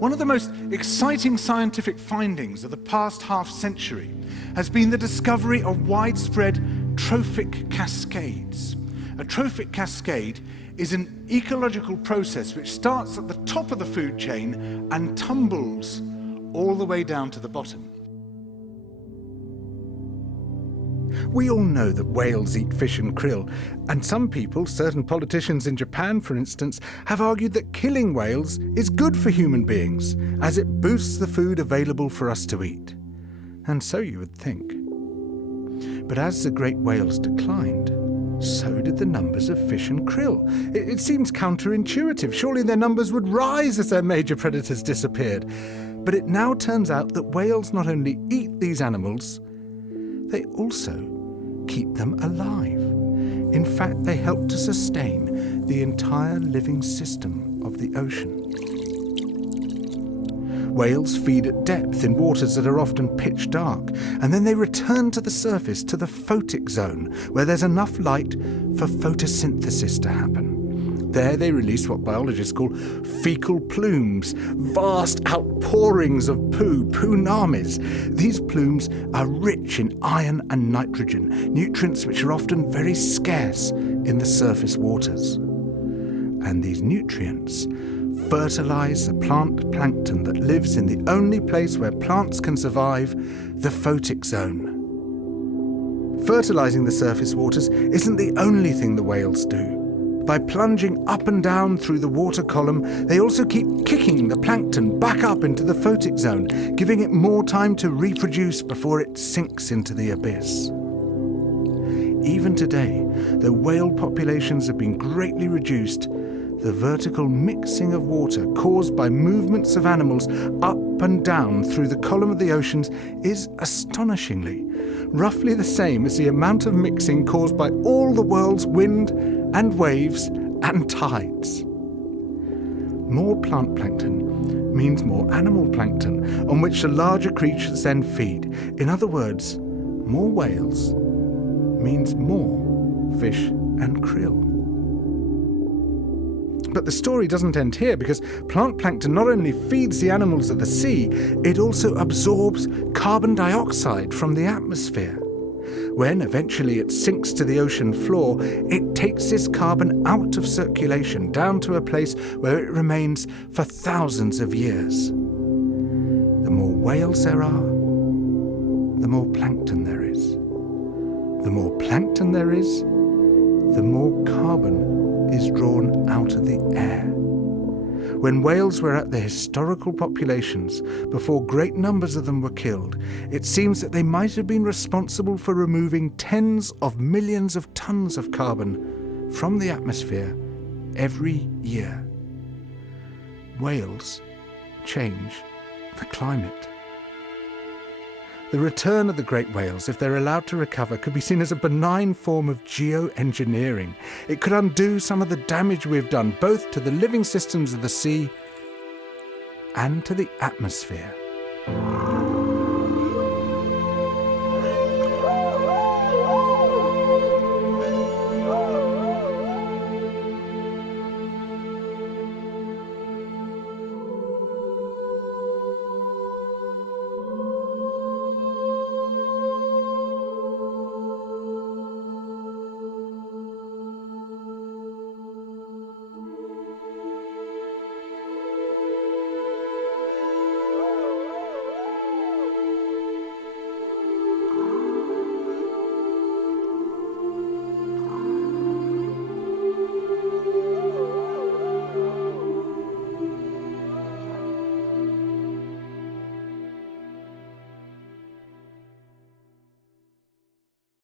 One of the most exciting scientific findings of the past half-century has been the discovery of widespread trophic cascades. A trophic cascade is an ecological process which starts at the top of the food chain and tumbles all the way down to the bottom. We all know that whales eat fish and krill, and some people, certain politicians in Japan for instance, have argued that killing whales is good for human beings, as it boosts the food available for us to eat. And so you would think. But as the great whales declined, so did the numbers of fish and krill. It seems counterintuitive. Surely their numbers would rise as their major predators disappeared. But it now turns out that whales not only eat these animals, they also keep them alive. In fact, they help to sustain the entire living system of the ocean. Whales feed at depth in waters that are often pitch dark, and then they return to the surface, to the photic zone, where there's enough light for photosynthesis to happen. There they release what biologists call fecal plumes, vast outpourings of poo, poonamis. These plumes are rich in iron and nitrogen, nutrients which are often very scarce in the surface waters. And these nutrients fertilize the plant plankton that lives in the only place where plants can survive, the photic zone. Fertilizing the surface waters isn't the only thing the whales do. By plunging up and down through the water column, they also keep kicking the plankton back up into the photic zone, giving it more time to reproduce before it sinks into the abyss. Even today, though whale populations have been greatly reduced, the vertical mixing of water caused by movements of animals up and down through the column of the oceans is astonishingly roughly the same as the amount of mixing caused by all the world's wind and waves and tides. More plant plankton means more animal plankton, on which the larger creatures then feed. In other words, more whales means more fish and krill. But the story doesn't end here, because plant plankton not only feeds the animals of the sea, it also absorbs carbon dioxide from the atmosphere. When eventually it sinks to the ocean floor, it takes this carbon out of circulation down to a place where it remains for thousands of years. The more whales there are, the more plankton there is. The more plankton there is, the more carbon is drawn out of the air. When whales were at their historical populations, before great numbers of them were killed, it seems that they might have been responsible for removing tens of millions of tons of carbon from the atmosphere every year. Whales change the climate. The return of the great whales, if they're allowed to recover, could be seen as a benign form of geoengineering. It could undo some of the damage we've done, both to the living systems of the sea and to the atmosphere.